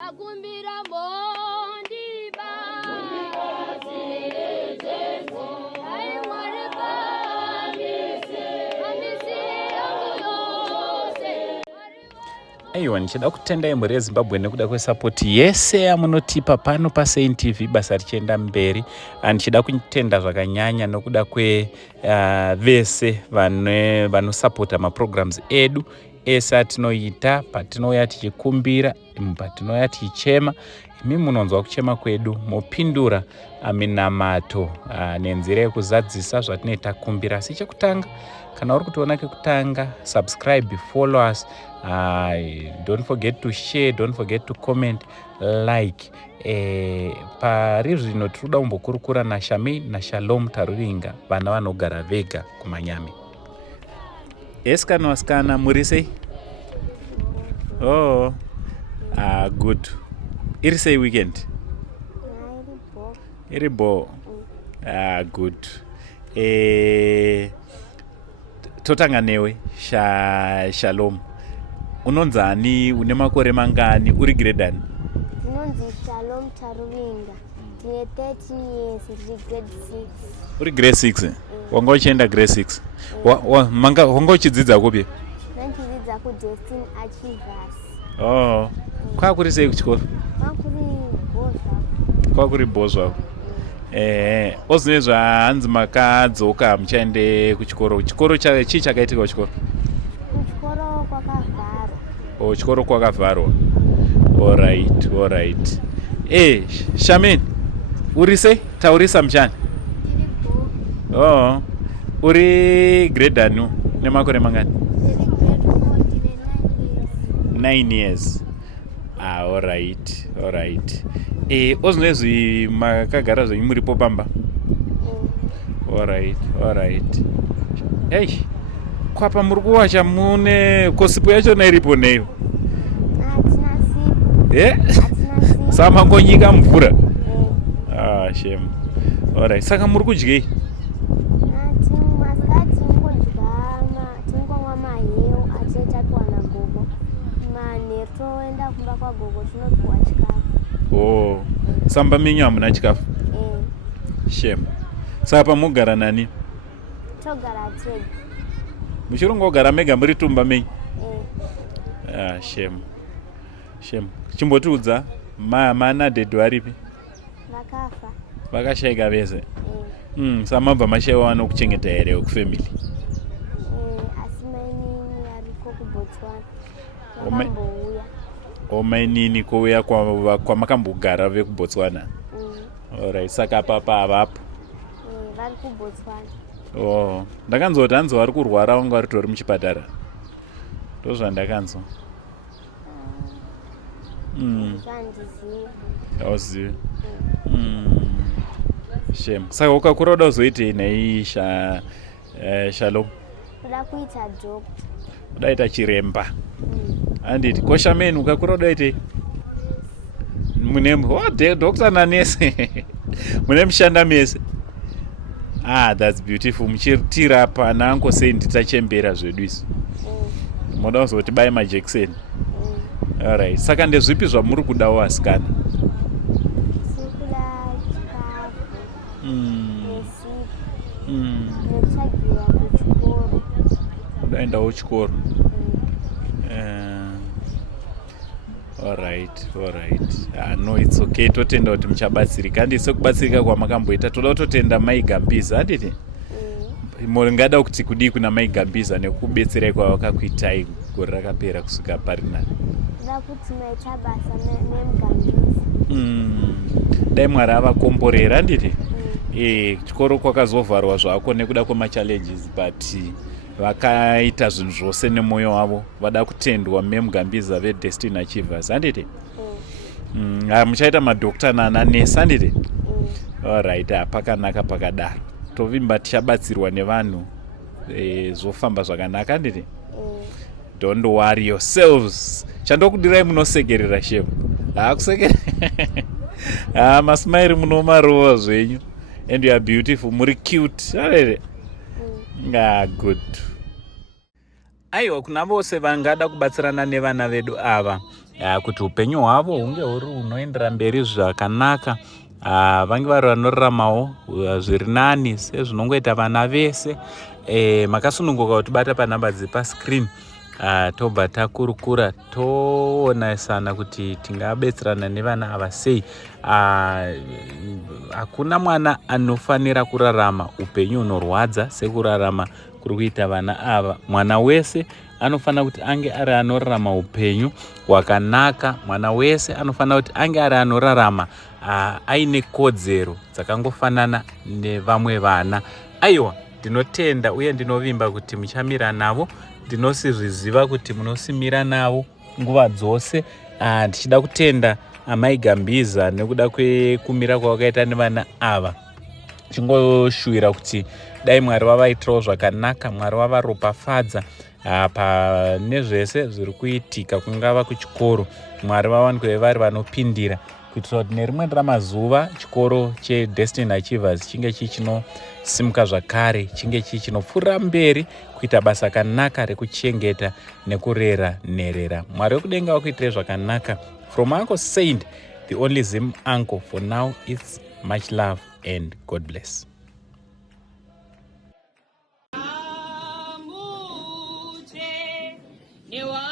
Aiwa, nichida kutendai muri yeZimbabwe nekuda kwesapoti yese yamunotipa pano paSaint TV basa richienda mberi. Nichida kutenda zvakanyanya nokuda vese vanosapota maprograms edu ese atinoita, patinouya tichikumbira, patinouya tichichema. Imi munonzwa kuchema kwedu, mopindura minamato nenzira yekuzadzisa zvatinoita kumbira. Asi chekutanga, kana uri kutiona kekutanga, subscribe, follow us. Don't forget to share, don't forget to comment, like. Pari zvino tinoda kumbokurukura naSharmaine Shalom Taruvinga Vana Varikurarama Vega kumanyami. Eskana waskana muri sei? Oh, good. Iri sei weekend? Iri bo. Good. Totanga newe Shalom. Unonzani, une makore mangani, uri grade ani? Unonzi Shalom Taruvinga. Tine 30 years, grade 6. Uri grade 6? Wanga uchienda grade 6? Wanga uchidzidza kupi? Nandidzidza kuDestiny Achievers. Oh. Kwakuri sei kuchikoro? Kwakuri Bozwa. Ozvinezva hanzi makadzoka muchaende kuchikoro. Chikoro chii chakaitika kuchikoro? Kuchikoro kwakavharwa. Oh, chikoro kwakavharwa. All right. Sharmaine, uri sei? Taurisa muchani. Oh. Uri grade anu nemakore mangani? 9 years. All right. Ozvinezvi makagara zvenyu muripo pamba? All right. Hey, kwapa muri kuwacha mune kosipo yacho iripo neyo? Hatina sipo. Samangonyika mvura? Shame. All right. Saka muri kudyei? Tingomwa maheu achitapiwa nagogo. Manheru toenda kumba kwagogo tinopiwa chikafu. Oh, samba menyu hamuna chikafu? Shame. Saka pamugara nani? Togara tega. Muchirongogara mega muri tumba menyu? Shame. Chimbotiudza mana dedhi varipi? Vakafa. Vakashayika vese? Saka mabva mashayiwa nokuchengeta here wekufamily? Asi mainini ariko kuBotswana. Vakambouya. Mainini kouya kwamakambogara vekuBotswana? Alright, saka papa havapo? Vari kuBotswana. Oh, ndakanzwa kuti hanzi vari kurwara vanga vari tori muchipatara. Ndozvandakanzwa. Zvandiziva. Auzivi? Shame. Saka ukakura uda kuzoitei nhai Shalom? Uda kuita doctor. Udaita chiremba? Handiti, ko Sharmaine ukakura udaitei? Mune doctor nanese? Mune mushanda mese? That's beautiful. Muchitirapa nango sei nditachembera zvedu isu. Moda kuzoti bai majekiseni. Alright. Saka ndezvipi zvamuri kudawo vasikana? Sikuda chikafu. Nesipo. Nekutsvagira kuchikoro. Udaendawo chikoro? Alright. No, it's okay. Totenda kuti muchabatsirika. Handisi kubatsirika kwamakamboita. Toda kutotenda maigambiza, handiti? Mungada kuti kudii kuna maigambiza nekubetserai kwavakakuitai gore rakapera kusvika pari nani? Ndoda kuti maita basa nemugambiza. Dai Mwari avakomborera, handiti? Chikoro kwakazovharwa zvako nekuda kwemachallenges, but vakaita zvinhu zvose nemwoyo wavo. Vada kutendwa memugambiza veDestiny Achievers, handiti? Muchaita madokta nananesi, handiti? Alright, pakanaka pakadaro. Tovimba tichabatsirwa nevanhu zvofamba zvakanaka, handiti? Don't worry yourselves. Chandokudirai munosekerera shemu. Kusekerera. Masmairi munomarowa zvenyu. And you are beautiful. Muri cute. Good. aiwa kuna vose vangada kubatsirana nevana vedu ava kuti upenyu hwavo hunge huri hunoendera mberi zvakanaka, vange vari vanoraramawo zviri nani sezvinongoita vana vese. Makasununguka kutibata panhamba dzepascreen, tobva takurukura toonesana kuti tingabetserana nevana ava sei. Hakuna mwana anofanira kurarama upenyu hunorwadza sekurarama kuri kuita vana ava. Mwana wese anofanira kuti ange ari anorarama upenyu hwakanaka. Mwana wese anofanira kuti ange ari anorarama aine kodzero dzakangofanana nevamwe vana. Aiwa, ndinotenda uye ndinovimba kuti muchamira navo. Ndinosizviziva kuti munosimira navo nguva dzose. Ndichida kutenda amai Gambiza nekuda kwekumira kwavakaita nevana ava. Chingoshuvira kuti dai Mwari vavaitirawo zvakanaka, Mwari vavaropafadza pane zvese zviri kuitika, kungava kuchikoro. Mwari vawanikwe vari vanopindira kuitira kuti nerimwe ramazuva chikoro cheDestiny Achievers chinge chichinosimuka zvakare, chinge chichinopfuurira mberi kuita basa kanaka rekuchengeta nekurera nherera. Mwari wekudenga wakuitirei zvakanaka. From Uncle Saint, the only Zim uncle for now, it's much love and God bless. Newa